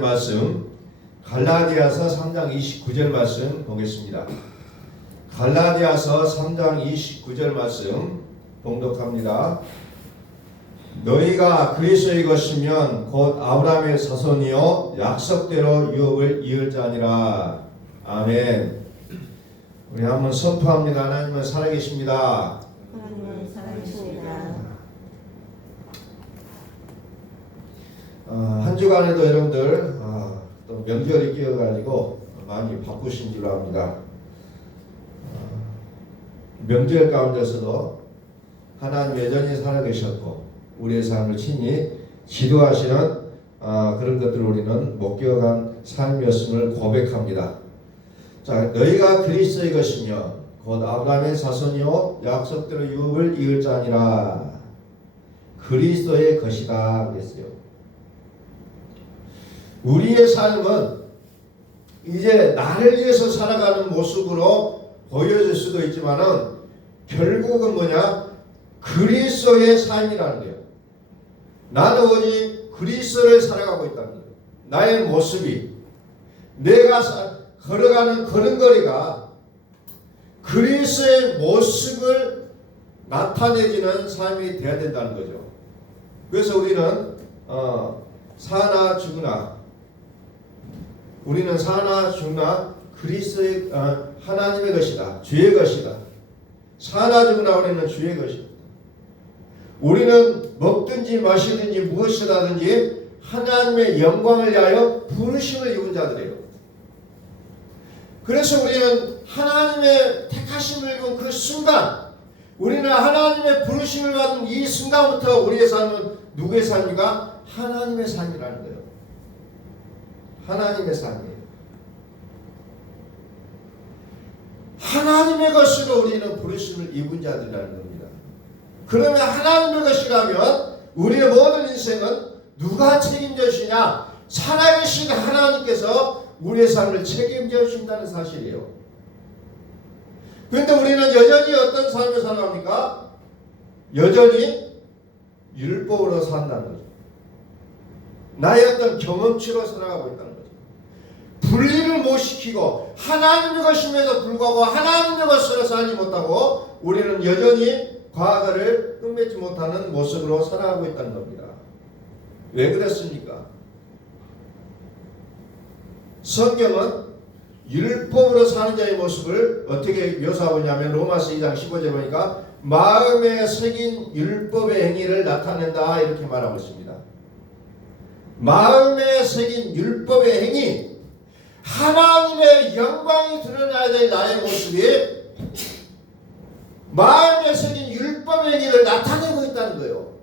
말씀 갈라디아서 3장 29절 말씀 보겠습니다. 갈라디아서 3장 29절 말씀 봉독합니다. 너희가 그리스도의 것이면 곧 아브라함의 자손이요 약속대로 유업을 이을 자니라. 아멘. 우리 한번 선포합니다. 하나님은 살아계십니다. 하나님은 살아계십니다. 한 주간에도 여러분들 또 명절이 끼어가지고 많이 바쁘신 줄 압니다. 명절 가운데서도 하나님 여전히 살아계셨고 우리의 삶을 친히 지도하시는 그런 것들을 우리는 목격한 삶이었음을 고백합니다. 자, 너희가 그리스도의 것이며 곧 아브라함의 자손이요 약속대로 유업을 이을 자니라. 그리스도의 것이다 그랬어요. 우리의 삶은 이제 나를 위해서 살아가는 모습으로 보여질 수도 있지만은 결국은 뭐냐? 그리스도의 삶이라는 거예요. 나는 오직 그리스도를 살아가고 있다는 거예요. 나의 모습이 내가 걸어가는 걸음걸이가 그리스도의 모습을 나타내지는 삶이 되어야 된다는 거죠. 그래서 우리는 사나 죽으나 우리는 사나 죽으나 그리스도의 하나님의 것이다. 주의 것이다. 사나 죽으나 우리는 주의 것이다. 우리는 먹든지 마시든지 무엇이라든지 하나님의 영광을 위하여 부르심을 입은 자들이에요. 그래서 우리는 하나님의 택하심을 입은 그 순간, 우리는 하나님의 부르심을 받은 이 순간부터 우리의 삶은 누구의 삶입니까? 하나님의 삶이라는 거예요. 하나님의 삶이에요. 하나님의 것으로 우리는 부르심을 입은 자들이라는 겁니다. 그러면 하나님의 것이라면 우리의 모든 인생은 누가 책임져 주시냐? 살아계신 하나님께서 우리의 삶을 책임져 주신다는 사실이에요. 그런데 우리는 여전히 어떤 삶을 살아갑니까? 여전히 율법으로 산다는 거죠. 나의 어떤 경험치로 살아가고 있다는 거죠. 분리를 못 시키고 하나님의 것임에도 불구하고 하나님의 것으로 살지 못하고 우리는 여전히 과거를 끝맺지 못하는 모습으로 살아가고 있다는 겁니다. 왜 그랬습니까? 성경은 율법으로 사는 자의 모습을 어떻게 묘사하고 있냐면 로마서 2장 15절에 보니까 마음에 새긴 율법의 행위를 나타낸다 이렇게 말하고 있습니다. 마음에 새긴 율법의 행위, 하나님의 영광이 드러나야 될 나의 모습이 마음에 새긴 율법의 행위를 나타내고 있다는 거예요.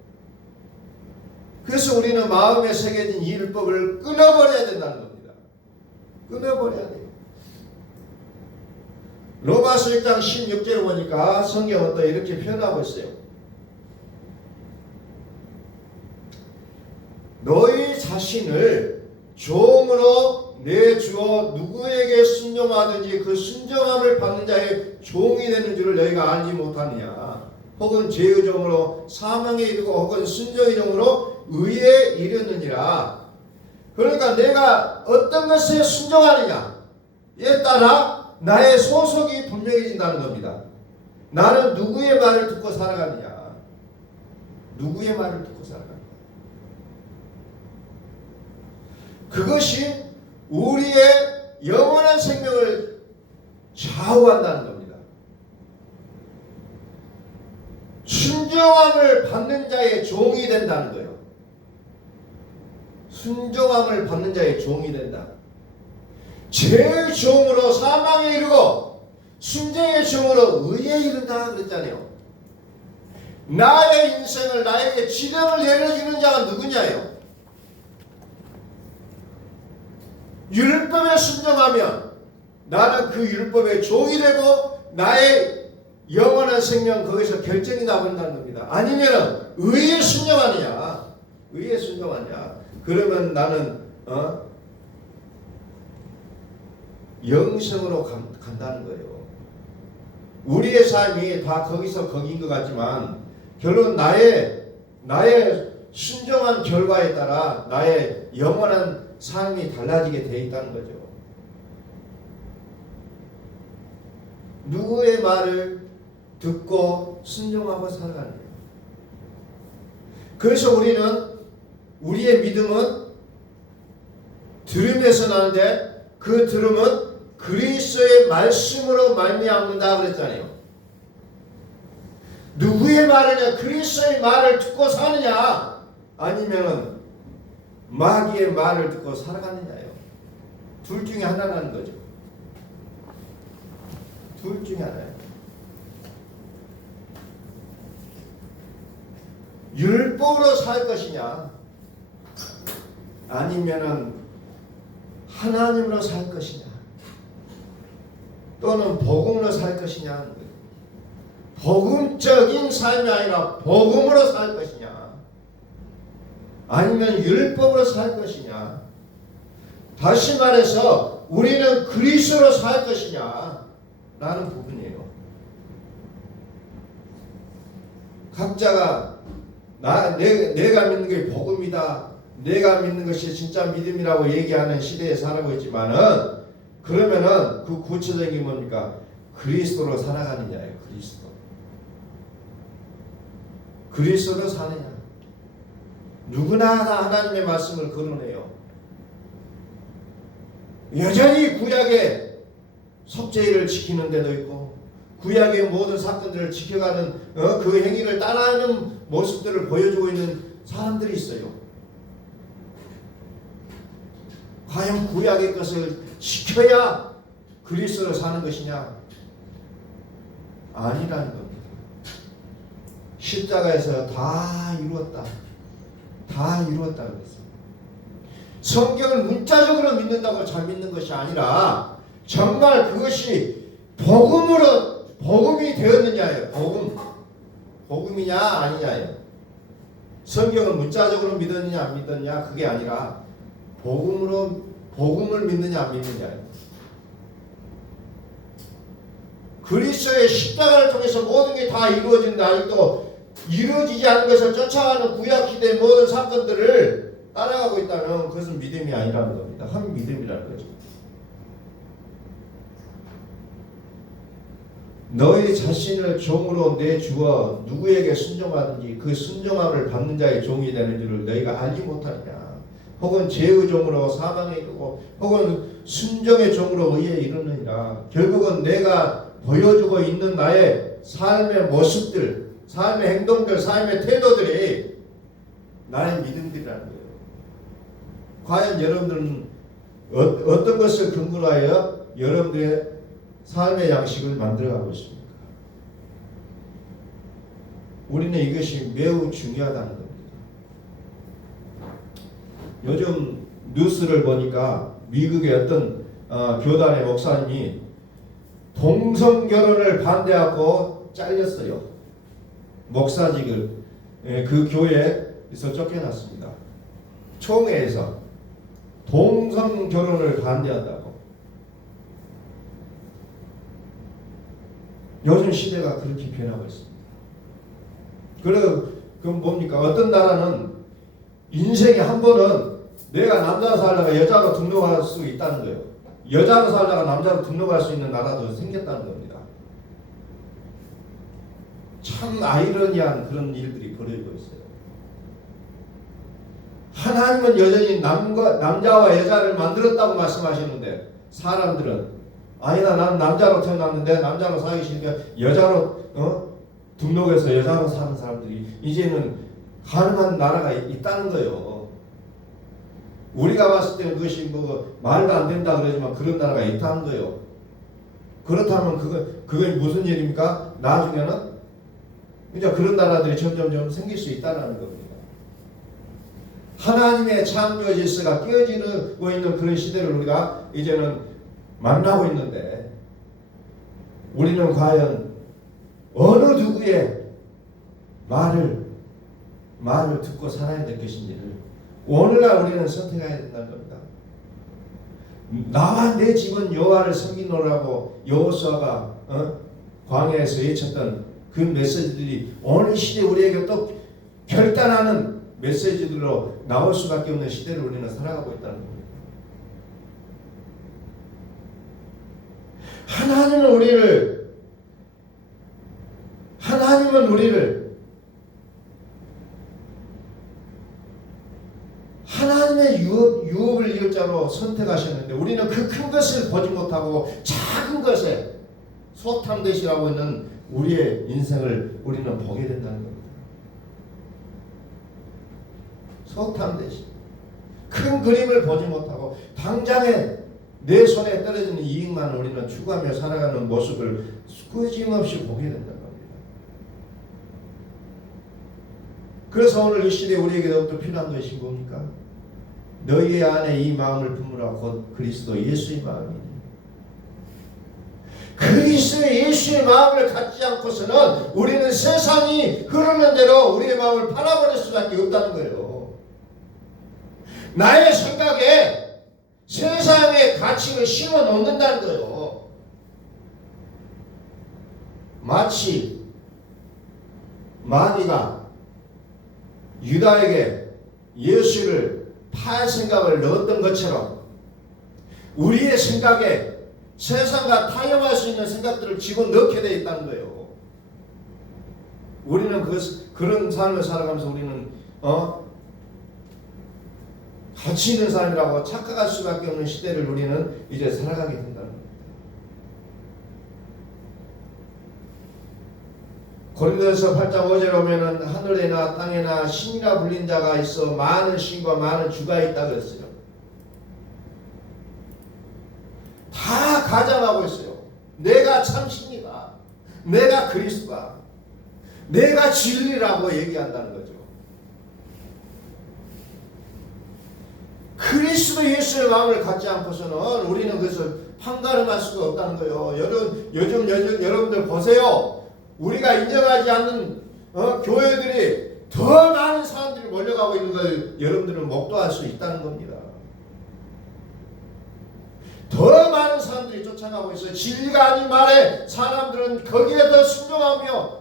그래서 우리는 마음에 새겨진 이 율법을 끊어버려야 된다는 겁니다. 끊어버려야 돼요. 로마서 1장 16절을 보니까 성경은 또 이렇게 표현하고 있어요. 너희 자신을 종으로 내주어 누구에게 순종하든지 그 순종함을 받는 자의 종이 되는 줄을 너희가 알지 못하느냐. 혹은 죄의 종으로 사망에 이르고 혹은 순종의 종으로 의에 이르느니라. 그러니까 내가 어떤 것에 순종하느냐에 따라 나의 소속이 분명해진다는 겁니다. 나는 누구의 말을 듣고 살아가느냐. 누구의 말을 듣고 살아가느냐. 그것이 우리의 영원한 생명을 좌우한다는 겁니다. 순종함을 받는 자의 종이 된다는 거예요. 순종함을 받는 자의 종이 된다. 죄의 종으로 사망에 이르고 순종의 종으로 의에 이른다 그랬잖아요. 나의 인생을 나에게 지령을 내려주는 자가 누구냐요? 율법에 순종하면 나는 그 율법의 종이 되고 나의 영원한 생명 거기서 결정이 나버린다는 겁니다. 아니면 의에 순종하느냐, 의에 순종하냐, 그러면 나는 영생으로 간다는 거예요. 우리의 삶이 다 거기서 거긴 것 같지만 결론 나의 순종한 결과에 따라 나의 영원한 삶이 달라지게 돼 있다는 거죠. 누구의 말을 듣고 순종하고 살아가는 거예요. 그래서 우리의 믿음은 들음에서 나는데 그 들음은 그리스도의 말씀으로 말미암는다 그랬잖아요. 누구의 말이냐? 그리스도의 말을 듣고 사느냐? 아니면 마귀의 말을 듣고 살아가느냐요. 둘 중에 하나라는 거죠. 둘 중에 하나예요. 율법으로 살 것이냐? 아니면은 하나님으로 살 것이냐? 또는 복음으로 살 것이냐 하는 거예요. 복음적인 삶이 아니라 복음으로 살 것이냐? 아니면 율법으로 살 것이냐? 다시 말해서 우리는 그리스도로 살 것이냐? 라는 부분이에요. 각자가 내가 믿는 게 복음이다, 내가 믿는 것이 진짜 믿음이라고 얘기하는 시대에 살아가고 있지만은, 그러면은 그 구체적인 게 뭡니까? 그리스도로 살아가느냐예요. 그리스도로 사느냐. 누구나 다 하나님의 말씀을 거론해요. 여전히 구약의 속죄일을 지키는 데도 있고, 구약의 모든 사건들을 지켜가는 그 행위를 따라하는 모습들을 보여주고 있는 사람들이 있어요. 과연 구약의 것을 지켜야 그리스도로 사는 것이냐? 아니라는 겁니다. 십자가에서 다 이루었다. 다 이루었다 그랬어요. 성경을 문자적으로 믿는다고 잘 믿는 것이 아니라 정말 그것이 복음이 되었느냐예요. 복음이냐 아니냐예요. 성경을 문자적으로 믿었느냐 안 믿었냐 그게 아니라 복음을 믿느냐 안 믿느냐예요. 그리스도의 십자가를 통해서 모든 게 다 이루어진다. 아직도 이루어지지 않은 것을 쫓아가는 구약시대의 모든 사건들을 따라가고 있다면 그것은 믿음이 아니라는 겁니다. 한 믿음이라는 거죠. 너희 자신을 종으로 내주어 누구에게 순종하든지 그 순종함을 받는 자의 종이 되는 줄을 너희가 알지 못하느냐. 혹은 죄의 종으로 사망에 이르고 혹은 순종의 종으로 의에 이르느니라. 결국은 내가 보여주고 있는 나의 삶의 모습들, 삶의 행동들, 삶의 태도들이 나의 믿음들이라는 거예요. 과연 여러분들은 어떤 것을 근거로 하여 여러분들의 삶의 양식을 만들어가고 있습니까? 우리는 이것이 매우 중요하다는 겁니다. 요즘 뉴스를 보니까 미국의 어떤 교단의 목사님이 동성 결혼을 반대하고 잘렸어요. 목사직을 그 교회에서 쫓겨났습니다. 총회에서 동성 결혼을 반대한다고. 요즘 시대가 그렇게 변하고 있습니다. 그럼 뭡니까? 어떤 나라는 인생에 한 번은 내가 남자로 살다가 여자로 등록할 수 있다는 거예요. 여자로 살다가 남자로 등록할 수 있는 나라도 생겼다는 겁니다. 참 아이러니한 그런 일들이 벌어지고 있어요. 하나님은 여전히 남자와 여자를 만들었다고 말씀하시는데 사람들은 아니다, 나는 남자로 태어났는데 남자로 살기 싫으니까 여자로 등록해서 여자로 사는 사람들이 이제는 가능한 나라가 있다는 거예요. 우리가 봤을 때는 그것이 뭐 말도 안 된다 그러지만 그런 나라가 있다는 거예요. 그렇다면 그건 무슨 일입니까? 나중에는 이제 그런 나라들이 점점 생길 수 있다는 겁니다. 하나님의 창조 질서가 깨어지고 있는 그런 시대를 우리가 이제는 만나고 있는데 우리는 과연 어느 누구의 말을 듣고 살아야 될 것인지를 오늘날 우리는 선택해야 된다는 겁니다. 나와 내 집은 여호와를 섬기노라고 여호수아가 광야에서 외쳤던 그 메시지들이 오늘 시대 우리에게 또 결단하는 메시지들로 나올 수밖에 없는 시대를 우리는 살아가고 있다는 겁니다. 하나님은 우리를 하나님의 유업을 이을 자로 선택하셨는데 우리는 그 큰 것을 보지 못하고 작은 것에 소탕되시라고 있는 우리의 인생을 우리는 보게 된다는 겁니다. 소탕되시. 큰 그림을 보지 못하고 당장에 내 손에 떨어지는 이익만 우리는 추구하며 살아가는 모습을 끊임없이 보게 된다는 겁니다. 그래서 오늘 이 시대에 우리에게도 필요한 것이 뭡니까? 너희 안에 이 마음을 품으라 곧 그리스도 예수의 마음이니. 그리스도 예수의 마음을 갖지 않고서는 우리는 세상이 흐르는 대로 우리의 마음을 팔아버릴 수밖에 없다는 거예요. 나의 생각에 세상의 가치를 심어 놓는다는 거예요. 마치 마귀가 유다에게 예수를 팔 생각을 넣었던 것처럼 우리의 생각에 세상과 타협할 수 있는 생각들을 집어넣게 되어 있다는 거예요. 우리는 그런 삶을 살아가면서 우리는 가치 있는 사람이라고 착각할 수밖에 없는 시대를 우리는 이제 살아가게 된다는 겁니다. 고린도서 8장 5절에 보면은 하늘에나 땅에나 신이라 불린 자가 있어 많은 신과 많은 주가 있다 그랬어요. 다 가장하고 있어요. 내가 참 신이다. 내가 그리스도다. 내가 진리라고 얘기한다는 거죠. 그리스도 예수의 마음을 갖지 않고서는 우리는 그것을 판가름할 수가 없다는 거예요. 요즘 여러분들 보세요. 우리가 인정하지 않는 교회들이 더 많은 사람들이 몰려가고 있는 걸 여러분들은 목도할 수 있다는 겁니다. 더 많은 사람들이 쫓아가고 있어요. 진리가 아닌 말에 사람들은 거기에 더 순종하며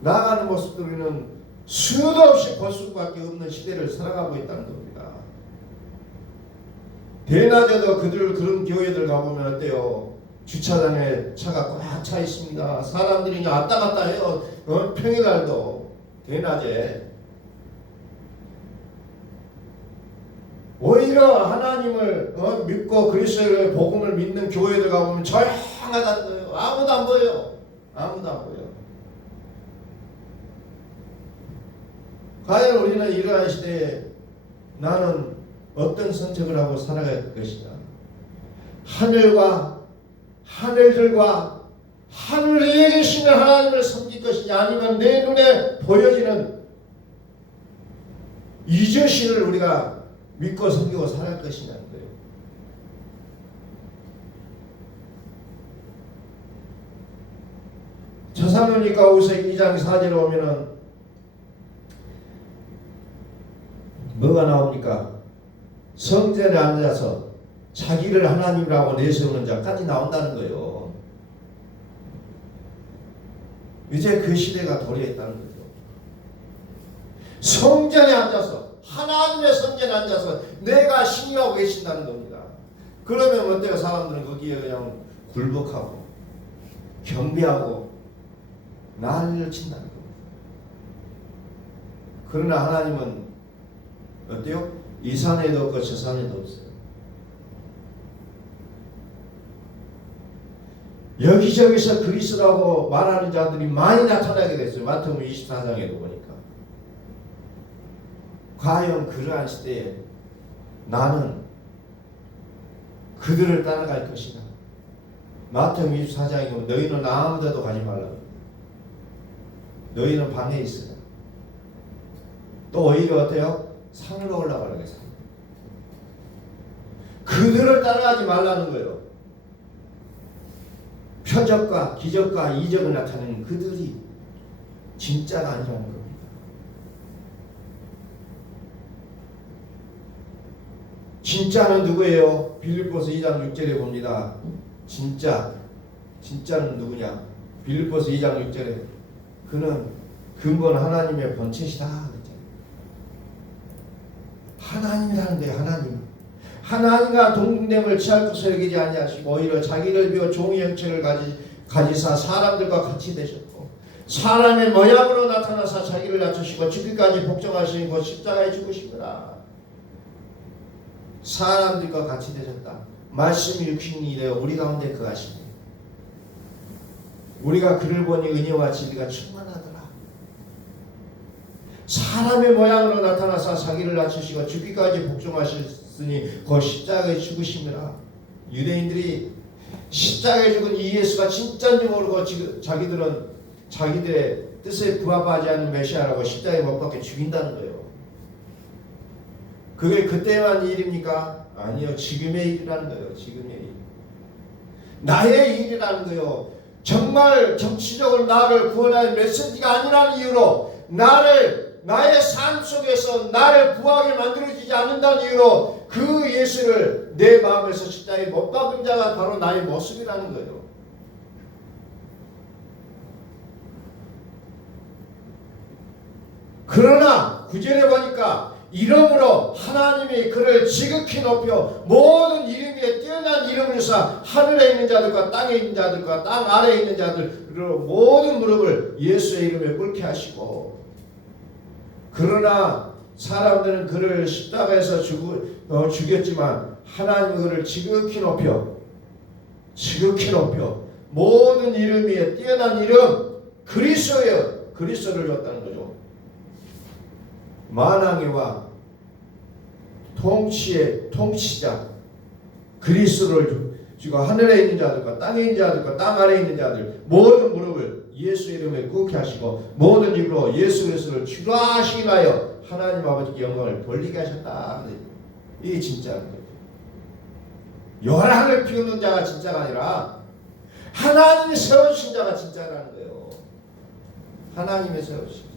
나아가는 모습들은 수도 없이 볼 수밖에 없는 시대를 살아가고 있다는 겁니다. 대낮에도 그런 교회들 가보면 어때요? 주차장에 차가 꽉 차 있습니다. 사람들이 그냥 왔다 갔다 해요. 평일날도 대낮에. 오히려 하나님을 믿고 그리스도의 복음을 믿는 교회들 가보면 조용하다는 거예요. 아무도 안 보여요. 아무도 안 보여요. 과연 우리는 이러한 시대에 나는 어떤 선택을 하고 살아갈 것이냐. 하늘들과 하늘 위에 계시는 하나님을 섬길 것이냐, 아니면 내 눈에 보여지는 이 자신을 우리가 믿고 섬기고 살아갈 것이냐는 거예요. 저사로니까 우서 2장 4절에 오면은 뭐가 나옵니까? 성전에 앉아서 자기를 하나님이라고 내세우는 자까지 나온다는 거예요. 이제 그 시대가 도래했다는 거죠. 성전에 앉아서, 하나님의 성전에 앉아서 내가 신이라고 계신다는 겁니다. 그러면 어때요? 사람들은 거기에 그냥 굴복하고 경배하고 난리를 친다는 겁니다. 그러나 하나님은 어때요? 이 산에도 없고 저 산에도 없어요. 여기저기서 그리스도라고 말하는 자들이 많이 나타나게 됐어요. 마태복음 24장에도 보니까. 과연 그러한 시대에 나는 그들을 따라갈 것이다. 마태복음 24장에 보면 너희는 아무 데도 가지 말라. 너희는 방에 있으라. 또 오히려 어때요? 산으로 올라가라고 했어요. 그들을 따라가지 말라는 거예요. 표적과 기적과 이적을 나타내는 그들이 진짜가 아니라는 겁니다. 진짜는 누구예요? 빌립보서 2장 6절에 봅니다. 진짜는 누구냐? 빌립보서 2장 6절에 그는 근본 하나님의 본체시다. 하나님이라는 거예요. 하나님과 동등됨을 취할 것을 여기지 아니하시고 오히려 자기를 비워 종의 형체를 가지사 사람들과 같이 되셨고 사람의 모양으로 나타나사 자기를 낮추시고 죽기까지 복종하시니 곧 십자가에 죽으시더라. 사람들과 같이 되셨다. 말씀이 육신이 되어 우리 가운데 거하시니 우리가 그를 보니 은혜와 진리가 충만하더라. 사람의 모양으로 나타나사 자기를 낮추시고 죽기까지 복종하셨으니 곧 십자가에 죽으심이라. 유대인들이 십자가에 죽은 이 예수가 진짜인지 모르고 지금 자기들은 자기들의 뜻에 부합하지 않는 메시아라고 십자가에 못 박혀 죽인다는 거예요. 그게 그때만 일입니까? 아니요. 지금의 일이라는 거예요. 지금의 일. 나의 일이라는 거예요. 정말 정치적으로 나를 구원할 메시지가 아니라는 이유로 나의 삶 속에서 나를 부하게 만들어지지 않는다는 이유로 그 예수를 내 마음에서 십자가에 못 박은 자가 바로 나의 모습이라는 거예요. 그러나 구절에 보니까 이름으로 하나님이 그를 지극히 높여 모든 이름 위에 뛰어난 이름을 주사 하늘에 있는 자들과 땅에 있는 자들과 땅 아래에 있는 자들로 모든 무릎을 예수의 이름에 꿇게 하시고 그러나 사람들은 그를 십자가에서 죽였지만 하나님은 그를 지극히 높여 모든 이름 위에 뛰어난 이름 그리스도예요. 그리스도를 줬다는 거죠. 만왕의 통치의 통치자 그리스도를 주고 하늘에 있는 자들과 땅에 있는 자들과 땅 아래에 있는 자들 모든 무릎을 예수 이름에 꿇게 하시고 모든 입으로 예수 그리스도를 주라 하시기 하여 하나님 아버지께 영광을 돌리게 하셨다. 이게 진짜인 거예요. 요란을 피우는 자가 진짜가 아니라 하나님이 세워주신 자가 진짜라는 거예요. 하나님이 세워주신 자.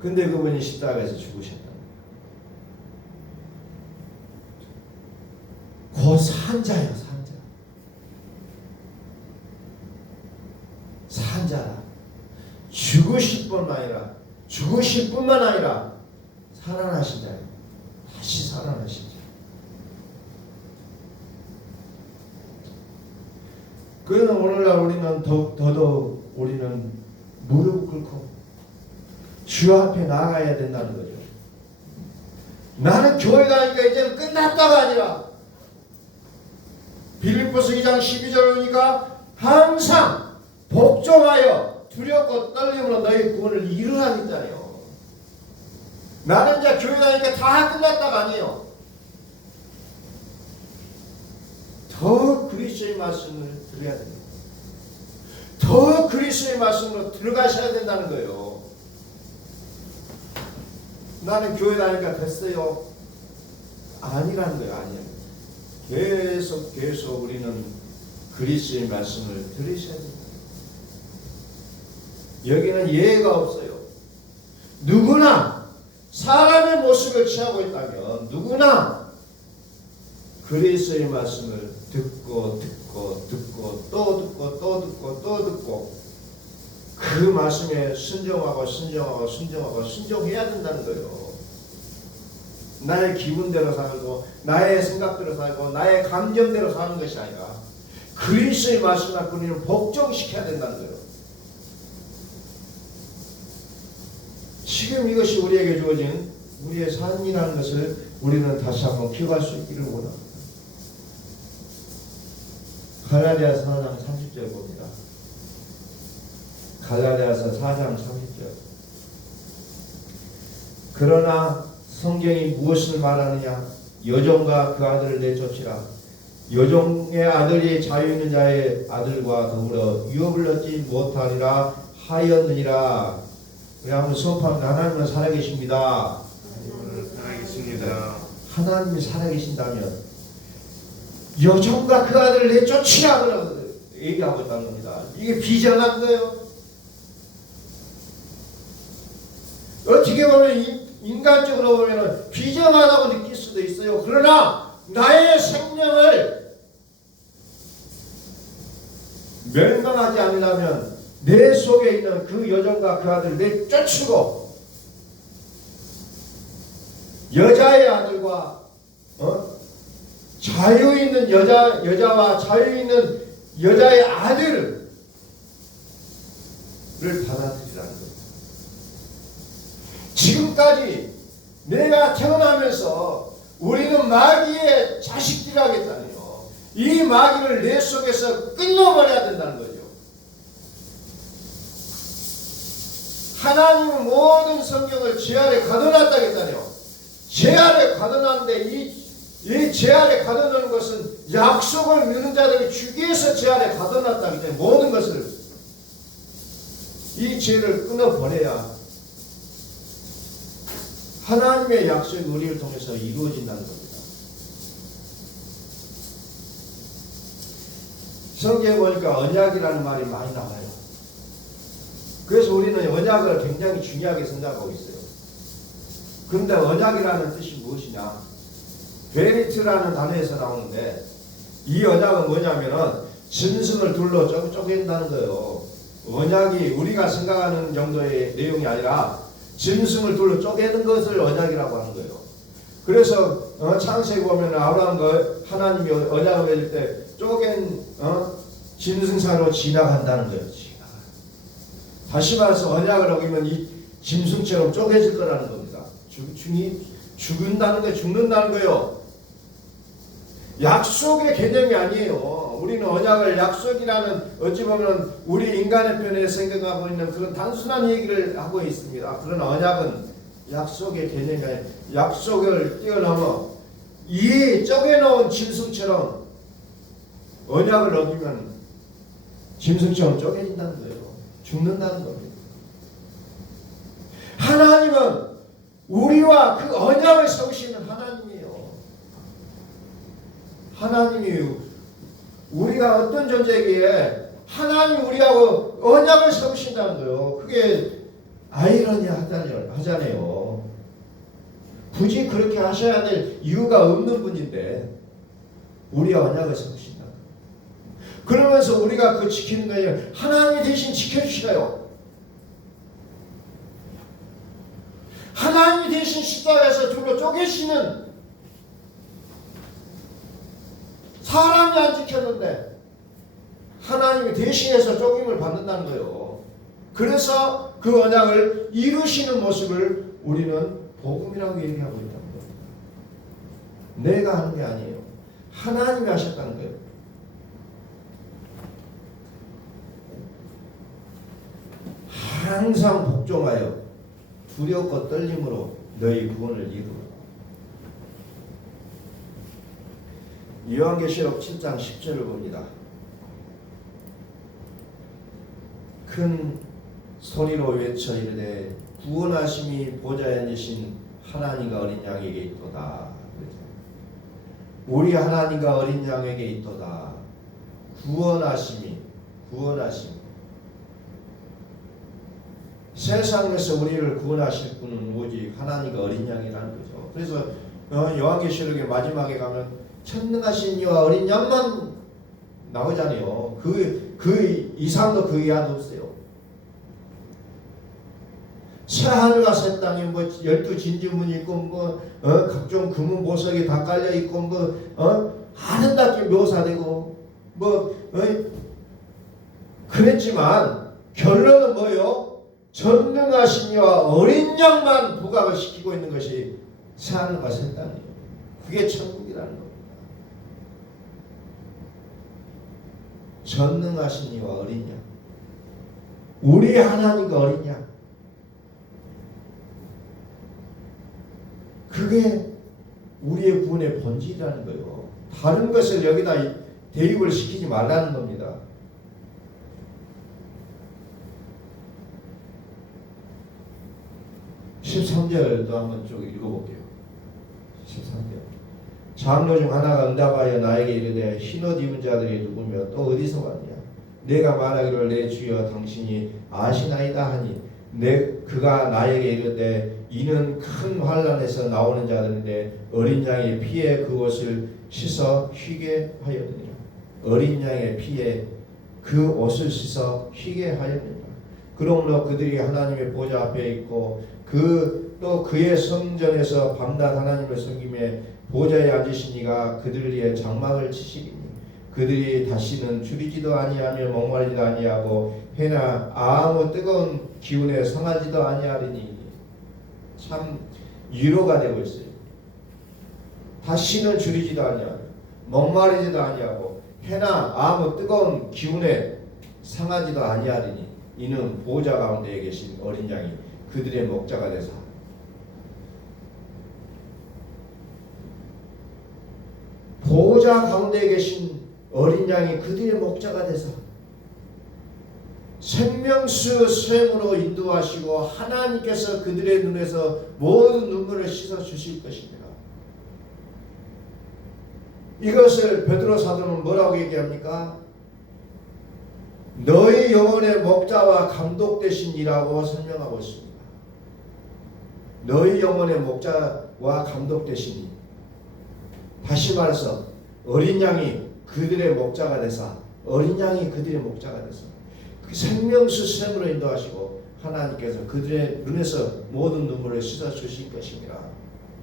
근데 그분이 십자가에서 죽으셨다. 곧 산자예요. 산자라. 죽으실 뿐만 아니라 살아나신 자예요. 다시 살아나신 자. 그래서 오늘날 우리는 더더욱 우리는 무릎 꿇고 주 앞에 나가야 된다는 거죠. 나는 교회 다니니까 이제는 끝났다가 아니라 빌립보서 2장 12절 보니까 항상 복종하여 두렵고 떨림으로 너희 구원을 이루라니까요. 나는 이제 교회 다니니까 다 끝났다가 아니에요. 더 그리스도의 말씀을 들어야 됩니다. 더 그리스도의 말씀으로 들어가셔야 된다는 거예요. 나는 교회 다니니까 됐어요. 아니라는 거예요. 아니에요. 계속 우리는 그리스도의 말씀을 들으셔야 됩니다. 여기는 예외가 없어요. 누구나 사람의 모습을 취하고 있다면 누구나 그리스도의 말씀을 듣고 그 말씀에 순종해야 된다는 거예요. 나의 기분대로 살고 나의 생각대로 살고 나의 감정대로 사는 것이 아니라 그리스도의 말씀 갖고 우리는 복종시켜야 된다는 거예요. 지금 이것이 우리에게 주어진 우리의 삶이라는 것을 우리는 다시 한번 기억할 수 있기를 원합니다. 갈라디아서 4장 30절 봅니다. 갈라디아서 4장 30절. 그러나 성경이 무엇을 말하느냐? 여종과 그 아들을 내쫓으라. 여종의 아들이 자유 있는 자의 아들과 더불어 유업을 얻지 못하리라 하였느니라. 우리 한번 수업하면 하나님은 살아계십니다. 하나님이 살아계신다면 여종과 그 아들을 내쫓으라 얘기하고 있다는 겁니다. 이게 비전한 거예요. 어떻게 보면 인간적으로 보면 비정하다고 느낄 수도 있어요. 그러나 나의 생명을 멸망하지 않으려면 내 속에 있는 그 여종과 그 아들을 내쫓고 여자의 아들과 자유 있는 여자와 자유 있는 여자의 아들을 받아들이라는 거예요. 지금까지 내가 태어나면서 우리는 마귀의 자식들이라겠다네요. 이 마귀를 내 속에서 끊어버려야 된다는 거죠. 하나님은 모든 성경을 제 아래 가둬놨다겠다네요. 제 아래 가둬놨는데 이 제 아래 가둬놓는 것은 약속을 믿는 자들이 주기 위해서 제 아래 가둬놨다기 때문에 모든 것을 이 죄를 끊어버려야 하나님의 약속이 우리를 통해서 이루어진다는 겁니다. 성경에 보니까 언약이라는 말이 많이 나와요. 그래서 우리는 언약을 굉장히 중요하게 생각하고 있어요. 그런데 언약이라는 뜻이 무엇이냐? 베리트라는 단어에서 나오는데 이 언약은 뭐냐면은 짐승을 둘러 쪼갠다는 거예요. 언약이 우리가 생각하는 정도의 내용이 아니라 짐승을 둘러 쪼개는 것을 언약이라고 하는 거예요. 그래서 창세기 보면 아브라함과 하나님이 언약을 맺을 때 쪼갠 짐승사로 지나간다는 거예요. 다시 말해서 언약을 어기면 이 짐승처럼 쪼개질 거라는 겁니다. 죽는다는 거예요. 죽는다는 거예요. 약속의 개념이 아니에요. 우리는 언약을 약속이라는 어찌 보면 우리 인간의 편에 생각하고 있는 그런 단순한 얘기를 하고 있습니다. 그러나 언약은 약속의 개념이 아니에요. 약속을 뛰어넘어 이 쪼개놓은 짐승처럼 언약을 어기면 짐승처럼 쪼개진다는 거예요. 죽는다는 겁니다. 하나님은 우리와 그 언약을 세우시는 하나님이에요. 하나님이 우리가 어떤 존재이기에 하나님이 우리하고 언약을 세우신다는 거예요. 그게 아이러니하잖아요. 굳이 그렇게 하셔야 될 이유가 없는 분인데 우리와 언약을 세우신다. 그러면서 우리가 그 지키는 거예요. 하나님이 대신 지켜주시나요? 하나님이 대신 십자가에서 둘로 쪼개시는 사람이 안 지켰는데 하나님이 대신해서 쪼김을 받는다는 거예요. 그래서 그 언약을 이루시는 모습을 우리는 복음이라고 얘기하고 있다는 거예요. 내가 하는 게 아니에요. 하나님이 하셨다는 거예요. 항상 복종하여 두렵고 떨림으로 너희 구원을 이루라. 요한계시록 7장 10절을 봅니다. 큰 소리로 외쳐 이르되 구원하심이 보좌에 앉으신 하나님과 어린 양에게 있도다. 우리 하나님과 어린 양에게 있도다. 구원하심. 세상에서 우리를 구원하실 분은 오직 하나님과 어린 양이라는 거죠. 그래서 요한계시록의 마지막에 가면 천능하신 이와 어린 양만 나오잖아요. 그 이상도 그 이하도 없어요. 새 하늘과 새 땅에 뭐 12진주문이 있고 각종 금은 보석이 다 깔려 있고 아름답게 묘사되고 그랬지만 결론은 뭐예요? 전능하신 이와 어린 양만 부각을 시키고 있는 것이 새 하늘과 새 땅이에요. 그게 천국이라는 겁니다. 전능하신 이와 어린 양, 우리 하나님과 어린 양, 그게 우리의 구원의 본질이라는 거예요. 다른 것을 여기다 대입을 시키지 말라는 겁니다. (13절도) 한번 쭉 읽어볼게요. 13절. 장로 중 하나가 응답하여 나에게 이르되 흰옷 입은 자들이 누구며 또 어디서 왔냐? 내가 말하기를 내 주여 당신이 아시나이다 하니 그가 나에게 이르되 이는 큰 환난에서 나오는 자들인데 어린 양의 피에 그 옷을 씻어 휘게 하였느니라. 어린 양의 피에 그 옷을 씻어 휘게 하였느니라. 그러므로 그들이 하나님의 보좌 앞에 있고 그 또 그의 성전에서 밤낮 하나님을 섬김에 보좌에 앉으신 이가 그들을 위해 장막을 치시리니 그들이 다시는 줄이지도 아니하며 목마르지도 아니하고 해나 아무 뜨거운 기운에 상하지도 아니하리니. 참 위로가 되고 있어요. 다시는 줄이지도 아니하고 목마르지도 아니하고 해나 아무 뜨거운 기운에 상하지도 아니하리니 이는 보좌 가운데 계신 어린 양이 그들의 목자가 되사. 보좌 가운데 계신 어린 양이 그들의 목자가 되사 생명수 샘으로 인도하시고 하나님께서 그들의 눈에서 모든 눈물을 씻어 주실 것입니다. 이것을 베드로 사도는 뭐라고 얘기합니까? 너희 영혼의 목자와 감독 되신 이라고 설명하고 있습니다. 너희 영혼의 목자와 감독 되신 이. 다시 말해서 어린 양이 그들의 목자가 되사 어린 양이 그들의 목자가 되사 그 생명수 샘으로 인도하시고 하나님께서 그들의 눈에서 모든 눈물을 씻어 주실 것입니다.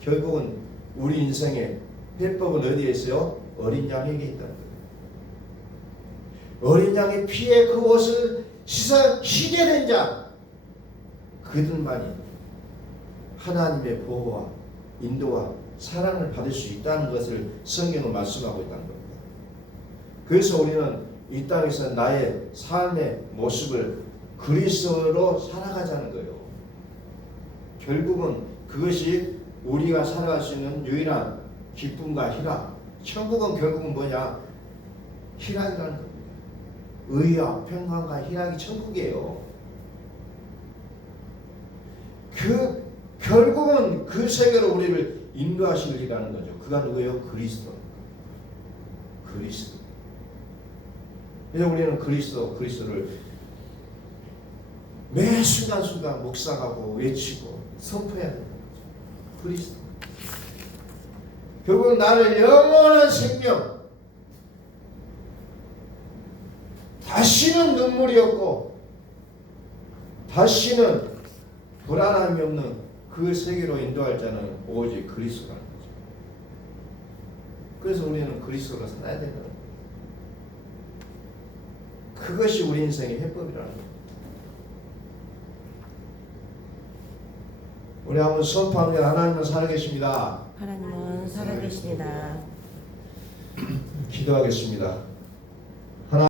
결국은 우리 인생의 해법은 어디에 있어요? 어린 양에게 있다는 거예요. 어린 양의 피에 그 옷을 씻어 희게 된 자 그들만이 하나님의 보호와 인도와 사랑을 받을 수 있다는 것을 성경은 말씀하고 있다는 겁니다. 그래서 우리는 이 땅에서 나의 삶의 모습을 그리스도로 살아가자는 거예요. 결국은 그것이 우리가 살아갈 수 있는 유일한 기쁨과 희락. 천국은 결국은 뭐냐? 희락이라는 겁니다. 의와 평강과 희락이 천국이에요. 결국은 그 세계로 우리를 인도하시리라는 거죠. 그가 누구예요? 그리스도. 그리스도. 그래서 우리는 그리스도를 매 순간순간 묵상하고 외치고 선포해야 되는 거죠. 그리스도. 결국 나를 영원한 생명, 다시는 눈물이 없고 다시는 불안함이 없는 그 세계로 인도할 자는 오직 그리스도라는 거죠. 그래서 우리는 그리스도로 살아야 되는 거예요. 그것이 우리 인생의 해법이라는 거예요. 우리 한번 선포합니다. 하나님은 살아계십니다. 하나님은 살아계십니다. 기도하겠습니다.